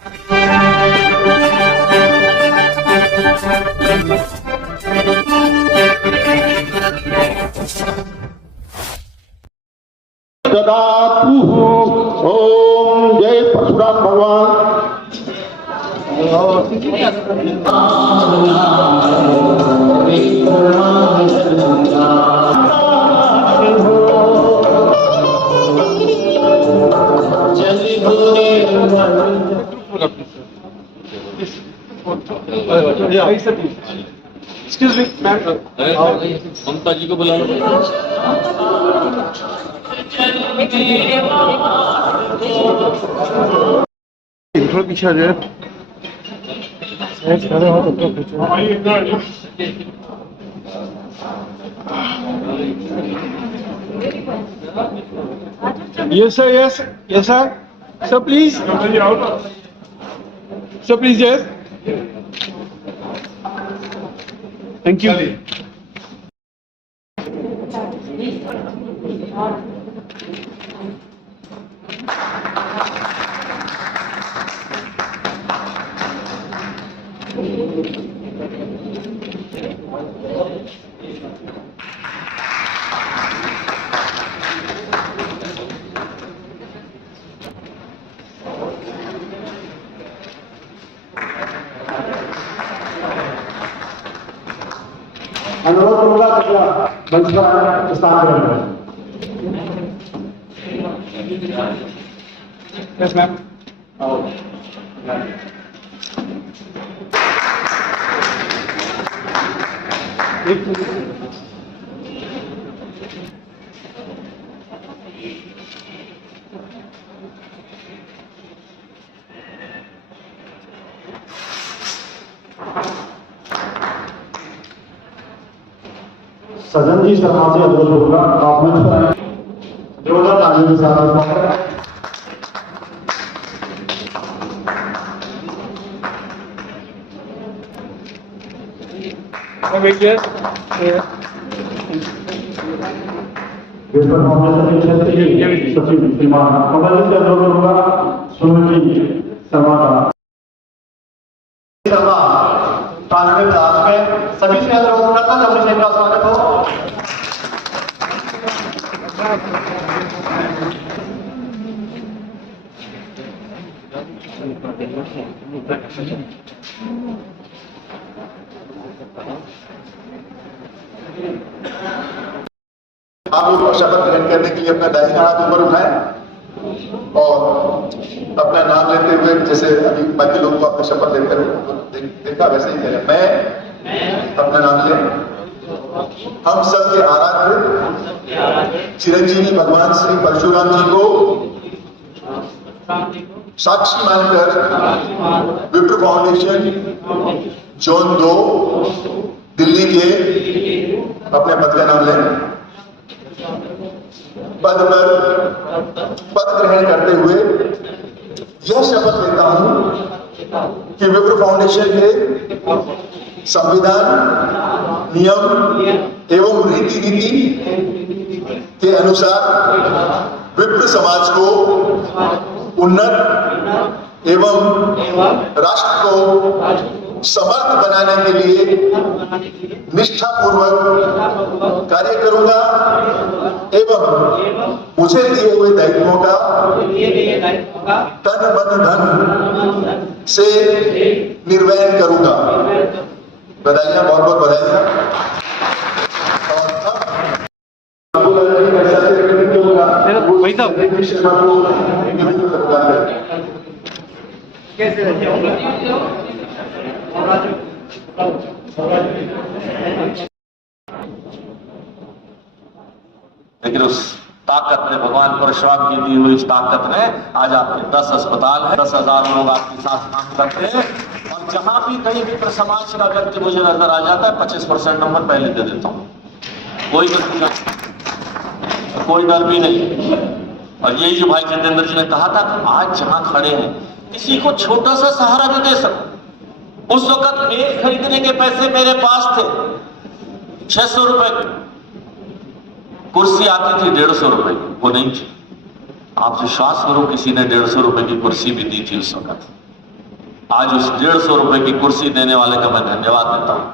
ओम जय परशुराम भगवान। Excuse me, ma'am. ममता जी को बुला लो। इंट्रो पीछे आ जाए। खड़े हो तो पीछे। Yes sir, yes, yes sir. Sir please. Sir please, yes. Thank you. अनुरोध करूंगा कृपया मंच पर स्थान करें। Yes ma'am. सजन जी शर्मा से अनुरोध होगा, आप मंच पर आए। जोरदार तालियों के साथ स्वागत। विश्व फाउंडेशन के सचिव श्रीमान कमल जी से अनुरोध होगा, सुमन जी शर्मा का प्रारंभिक क्लास में सभी से अनुरोध करता हूं अपने का स्वागत हो। आप लोग शपथ ग्रहण करने के लिए अपना दाहिना हाथ ऊपर उठाएं और अपना नाम लेते हुए, जैसे अभी बाकी लोगों को अपने शपथ लेकर देखा वैसे ही करें। मैं अपना नाम लें। हम सब के आराध्य चिरंजीवी भगवान श्री परशुराम जी को साक्षी मानकर विप्र फाउंडेशन जोन 2 दिल्ली के अपने पद का नाम लें। पद ग्रहण करते हुए यह शपथ लेता हूं कि विप्र फाउंडेशन के संविधान, नियम एवं रीति नीति के अनुसार विप्र समाज को उन्नत एवं राष्ट्र को समर्थ बनाने के लिए निष्ठापूर्वक कार्य करूंगा एवं मुझे दिए हुए दायित्वों का तन मन धन से निर्वहन करूंगा। बधाइयां, बहुत बहुत बधाइयां। लेकिन उस ताकत ने, भगवान परशुराम की दी हुई इस ताकत ने आज आपके 10 अस्पताल है, 10,000 लोग आपके साथ काम करते हैं। और जहां भी कहीं भी समाज का व्यक्ति मुझे नजर आ जाता है 25% नंबर पहले दे देता हूं। कोई गलती नहीं, कोई डर भी नहीं। और यही जो भाई जितेंद्र जी ने कहा था, आज जहां खड़े हैं किसी को छोटा सा सहारा भी दे सको। उस वक्त मेज खरीदने के पैसे मेरे पास थे 600 रुपए की, कुर्सी आती थी 150 रुपए की, वो नहीं थी। आप विश्वास करो, किसी ने 150 रुपए की कुर्सी भी दी थी उस वक्त। आज उस 150 रुपए की कुर्सी देने वाले का मैं धन्यवाद देता हूं।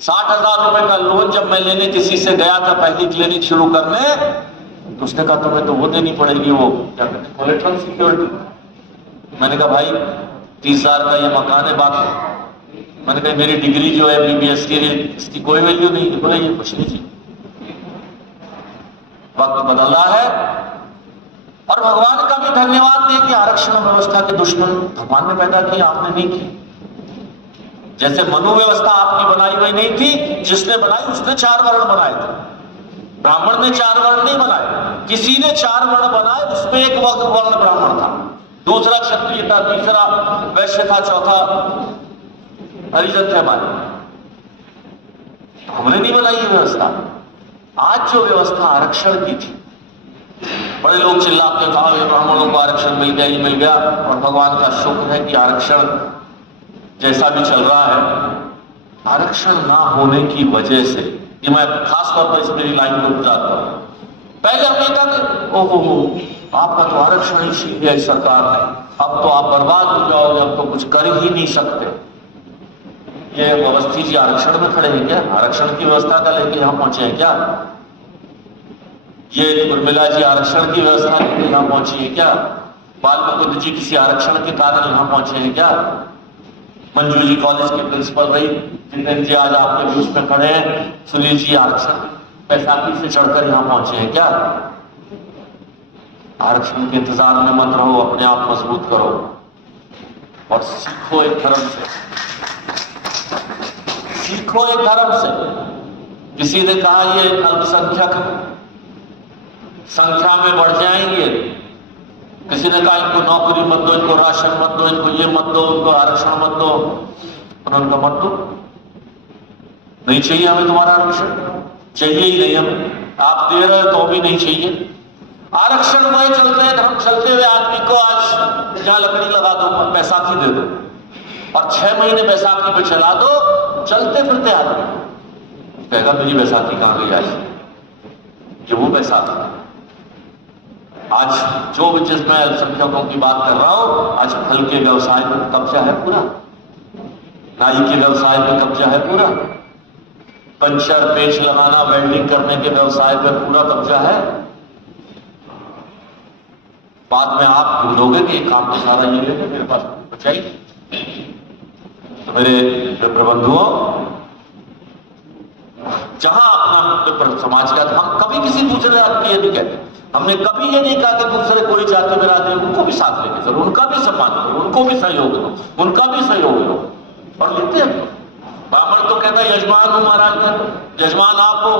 60,000 रुपए का लोन जब मैं लेने किसी से गया था पहली क्लिनिक शुरू करने, तो उसने कहा तुम्हें तो वो देनी पड़ेगी, वो क्या कहते हैं, कोलेटरल सिक्योरिटी। मैंने कहा भाई 30,000 का ये मकान है, बात मैंने कहा मेरी डिग्री जो है BBS की, इसकी कोई वैल्यू नहीं है। बोले ये कुछ नहीं जी, वक्त बदल रहा है। और भगवान का भी धन्यवाद दें कि आरक्षण व्यवस्था के दुश्मन भगवान ने पैदा किए, आपने नहीं की। जैसे मनु व्यवस्था आपकी बनाई हुई नहीं थी, जिसने बनाई उसने 4 वर्ण बनाए थे, ब्राह्मण ने 4 वर्ण नहीं बनाए। किसी ने 4 वर्ण बनाए, उसमें एक वर्ण ब्राह्मण था, दूसरा क्षत्रिय था, तीसरा वैश्य था, चौथा हरिजन थे हमारे। हमने नहीं बनाई ये व्यवस्था। आज जो व्यवस्था आरक्षण की थी, बड़े लोग चिल्लाते थे ब्राह्मणों को आरक्षण मिल गया, ये मिल गया। और भगवान का शुक्र है कि आरक्षण जैसा भी चल रहा है, आरक्षण ना होने की वजह से, ये मैं खास तौर पर इस मेरी लाइन को गुजारता हूं। पहले हमने कहा कि ओहो आपका तो आरक्षण ही छीन लिया इस सरकार ने, अब तो आप बर्बाद हो जाओगे, अब तो कुछ कर ही नहीं सकते। ये अवस्थी जी आरक्षण में खड़े हैं क्या? आरक्षण की व्यवस्था का लेके यहां पहुंचे हैं क्या? ये उर्मिला जी आरक्षण की व्यवस्था लेके यहां पहुंची है क्या? बाल मुकुंद जी किसी आरक्षण के कारण यहां पहुंचे हैं क्या? मंजू जी कॉलेज के प्रिंसिपल रही, जितेंद्र जी आज आपके बीच में खड़े हैं, सुनील जी आरक्षण बैसाखी से चढ़कर यहां पहुंचे हैं क्या? आरक्षण के इंतजार में मत रहो, अपने आप मजबूत करो और सीखो एक धर्म से, सीखो एक धर्म से। किसी ने कहा ये अल्पसंख्यक संख्या में बढ़ जाएंगे, किसी ने कहा इनको नौकरी मत दो, इनको राशन मत दो, इनको ये मत दो, इनको आरक्षण मत दो। उन्होंने कहा मत दो, नहीं चाहिए हमें तुम्हारा आरक्षण, चाहिए ही नहीं हमें, आप दे रहे हो तो भी नहीं चाहिए। आरक्षण वही चलते हैं, हम चलते हुए आदमी को आज जहां लकड़ी लगा दो, बैसाखी दे दो और 6 महीने बैसाखी पे चला दो, चलते फिरते आदमी कहेगा मेरी बैसाखी कहां गई आज, ये वो बैसाखी। आज जो भी जिस मैं अल्पसंख्यकों की बात कर रहा हूं, आज फल के व्यवसाय में कब्जा है पूरा, नाई के व्यवसाय में कब्जा है पूरा, पंचर पेच लगाना वेल्डिंग करने के व्यवसाय में पूरा कब्जा है। बाद में आप ढूंढोगे कि काम तो सारा ये है, मेरे पास बचाइए। तो मेरे प्रबंधुओं, जहां अपना समाज का, हम कभी किसी दूसरे जात की ये नहीं कहते, हमने कभी ये नहीं कहा कि दूसरे कोई जाति बिरादरी उनको भी साथ लेके चलो, उनका भी सम्मान करो, उनको भी सहयोग दो, उनका भी सहयोग दो। और लेते हैं ब्राह्मण तो कहता है यजमान हूं महाराज, में यजमान आप हो,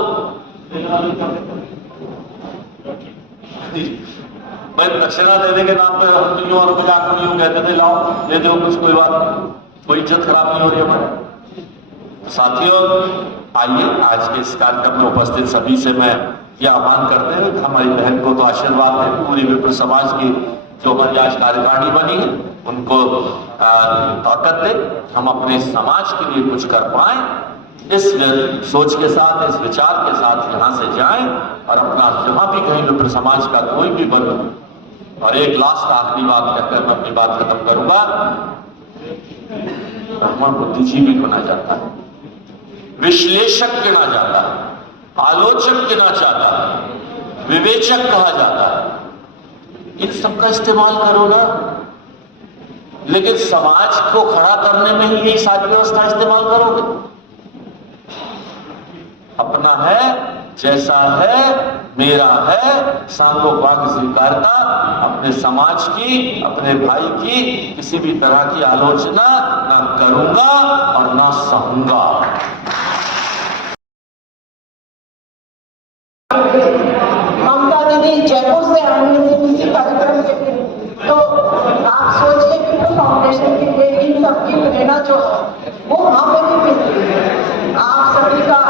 भाई दक्षिणा देने के नाम पर हम दुनिया और मजाक नहीं हो कहते थे लाओ दे दो कुछ, कोई बात नहीं, कोई इज्जत खराब नहीं हो रही हमारे। साथियों आइए, आज के इस कार्यक्रम में उपस्थित सभी से मैं ये आह्वान करते हैं कि हमारी बहन को तो आशीर्वाद है, पूरी विप्र समाज की जो हमारी आज कार्यकारिणी बनी है उनको ताकत दे, हम अपने समाज के लिए कुछ कर पाए, इस सोच के साथ, इस विचार के साथ यहाँ से जाएं और अपना जहां भी कहीं विप्र समाज का कोई भी वर्ग। और एक लास्ट आखिरी बात कहकर मैं अपनी बात खत्म करूंगा। ब्राह्मण बुद्धिजीवी बना जाता है, विश्लेषक गिना जाता है, आलोचक गिना जाता है, विवेचक कहा जाता है। इन सबका इस्तेमाल करो ना, लेकिन समाज को खड़ा करने में ही यही सारी व्यवस्था इस्तेमाल करोगे। अपना है, जैसा है, मेरा है, सांगोपांग स्वीकारता, अपने समाज की, अपने भाई की किसी भी तरह की आलोचना ना करूंगा और ना सहूंगा। ममता दीदी जयपुर से आएंगे किसी कार्यक्रम के लिए, तो आप सोचिए कि वो फाउंडेशन के लिए इन सबकी प्रेरणा जो है वो वहां पे भी मिलती है। आप सभी का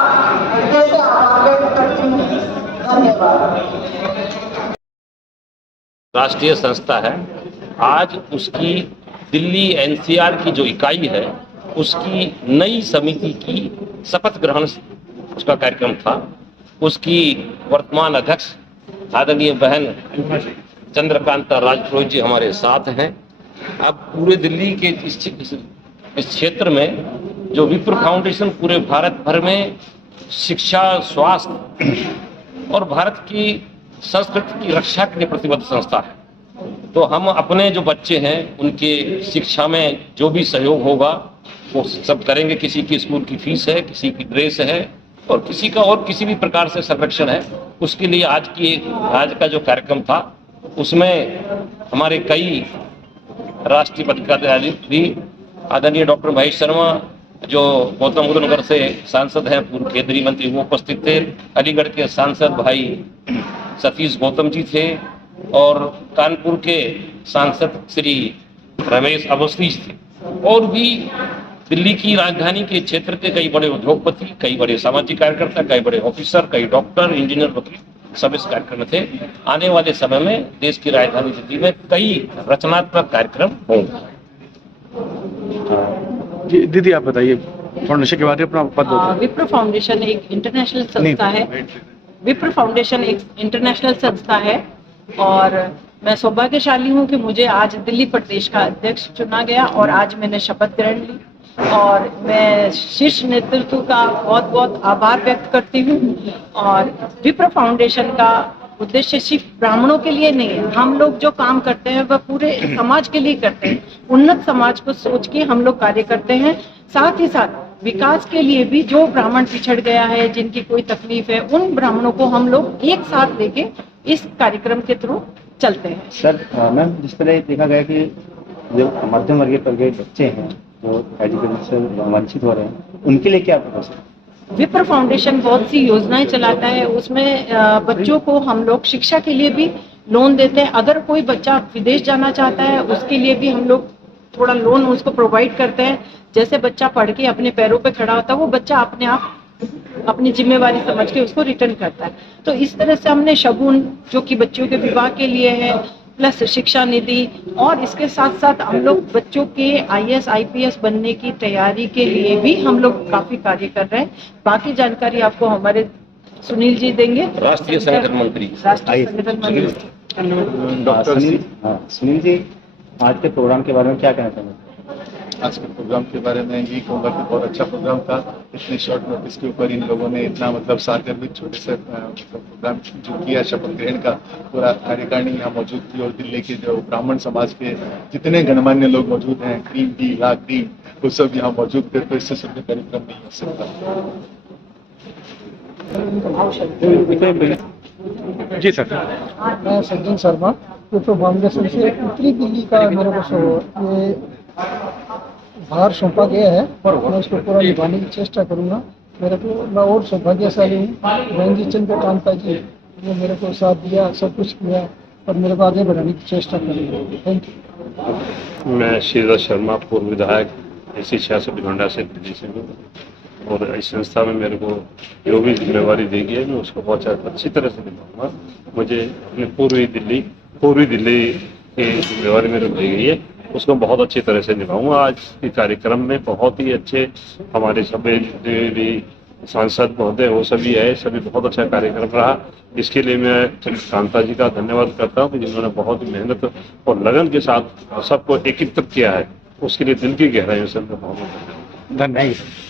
हृदय से आभार व्यक्त करती हूँ, धन्यवाद। राष्ट्रीय संस्था है, आज उसकी दिल्ली NCR की जो इकाई है उसकी नई समिति की शपथ ग्रहण उसका कार्यक्रम था। उसकी वर्तमान अध्यक्ष आदरणीय बहन चंद्रकांता राजपुरोहित जी हमारे साथ हैं। अब पूरे दिल्ली के इस क्षेत्र में जो विप्र फाउंडेशन पूरे भारत भर में शिक्षा, स्वास्थ्य और भारत की संस्कृति की रक्षा के लिए प्रतिबद्ध संस्था है। तो हम अपने जो बच्चे हैं उनके शिक्षा में जो भी सहयोग होगा वो सब करेंगे। किसी की स्कूल की फीस है, किसी की ड्रेस है और किसी का और किसी भी प्रकार से संरक्षण है, उसके लिए आज का जो कार्यक्रम था उसमें हमारे कई राष्ट्रीय पदाधिकारी भी, आदरणीय डॉक्टर महेश शर्मा जो गौतम बुद्ध नगर से सांसद हैं, पूर्व केंद्रीय मंत्री, वो उपस्थित थे। अलीगढ़ के सांसद भाई सतीश गौतम जी थे और कानपुर के सांसद श्री रमेश अवस्थी थे और भी दिल्ली की राजधानी के क्षेत्र के कई बड़े उद्योगपति, कई बड़े सामाजिक कार्यकर्ता, कई बड़े ऑफिसर, कई डॉक्टर, इंजीनियर, वकील सब इस कार्यक्रम में थे। आने वाले समय में देश की राजधानी दिल्ली में कई रचनात्मक कार्यक्रम होंगे। जी दीदी आप बताइए फाउंडेशन के बारे में, अपना पद बताइए। विप्र फाउंडेशन एक इंटरनेशनल संस्था है। विप्र फाउंडेशन एक इंटरनेशनल संस्था है और मैं सौभाग्यशाली हूँ कि मुझे आज दिल्ली प्रदेश का अध्यक्ष चुना गया और आज मैंने शपथ ग्रहण ली और मैं शीर्ष नेतृत्व का बहुत बहुत आभार व्यक्त करती हूँ। और विप्र फाउंडेशन का उद्देश्य सिर्फ ब्राह्मणों के लिए नहीं है, हम लोग जो काम करते हैं वह पूरे समाज के लिए करते हैं। उन्नत समाज को सोच के हम लोग कार्य करते हैं, साथ ही साथ विकास के लिए भी जो ब्राह्मण पिछड़ गया है, जिनकी कोई तकलीफ है, उन ब्राह्मणों को हम लोग एक साथ लेके इस कार्यक्रम के थ्रू चलते हैं। सर मैम, जिस तरह देखा गया कि जो मध्यम वर्गीय के बच्चे हैं जो एजुकेशन से वंचित हो रहे हैं, उनके लिए क्या प्रोसेस है? विप्र फाउंडेशन बहुत सी योजनाएं चलाता है, उसमें बच्चों को हम लोग शिक्षा के लिए भी लोन देते हैं। अगर कोई बच्चा विदेश जाना चाहता है उसके लिए भी हम लोग थोड़ा लोन उसको प्रोवाइड करते हैं। जैसे बच्चा पढ़ के अपने पैरों पे खड़ा होता है, वो बच्चा अपने आप अपनी जिम्मेवारी समझ के उसको रिटर्न करता है। तो इस तरह से हमने शगुन जो कि बच्चों के विवाह के लिए है, प्लस शिक्षा निधि, और इसके साथ साथ हम लोग बच्चों के IAS IPS बनने की तैयारी के लिए भी हम लोग काफी कार्य कर रहे हैं। बाकी जानकारी आपको हमारे सुनील जी देंगे, राष्ट्रीय संगठन मंत्री। राष्ट्रीय संगठन मंत्री डॉक्टर सुनील जी, आज के प्रोग्राम के बारे में क्या कहना चाहेंगे? आज के प्रोग्राम के बारे में यही कहूँगा कि बहुत अच्छा प्रोग्राम था। इतने शॉर्ट नोटिस के ऊपर इन लोगों ने इतना सागर्भिक छोटे से प्रोग्राम जो किया, शपथ ग्रहण का पूरा कार्यकारिणी यहाँ मौजूद थी और दिल्ली के जो ब्राह्मण समाज के जितने गणमान्य लोग मौजूद हैं, क्रीम डी ला क्रीम, वो सब यहाँ मौजूद थे। तो इससे सुंदर कार्यक्रम नहीं हो सकता। जी सर। मैं सज्जन शर्मा, विप्र फाउंडेशन से उत्तरी दिल्ली का मेरे को ये भार सौंपा गया है और मैं उसको पूरा निभाने की चेष्टा करूंगा। मेरे को मैं और सौभाग्यशाली हूँ, रंजीत चंद्र कांता जी ने मेरे को साथ दिया, सब कुछ किया और मेरे को आगे बढ़ाने की चेष्टा करूँगा। Thank you. मैं श्रीधर शर्मा, पूर्व विधायक AC 66 भिवंडा से दिल्ली से हूँ और इस संस्था में मेरे को जो भी जिम्मेवारी दी गई है मैं उसको बहुत अच्छी तरह से निभाऊंगा। मुझे अपने पूर्वी दिल्ली की जिम्मेवारी मेरे को दी गई है, उसको बहुत अच्छी तरह से निभाऊंगा। आज के कार्यक्रम में बहुत ही अच्छे हमारे सभी भी सांसद महोदय वो सभी आए, सभी बहुत अच्छा कार्यक्रम रहा। इसके लिए मैं कांता जी का धन्यवाद करता हूँ कि जिन्होंने बहुत ही मेहनत और लगन के साथ सबको एकीकृत किया है, उसके लिए दिल की गहराइयों से मैं बहुत धन्यवाद। धन्यवाद।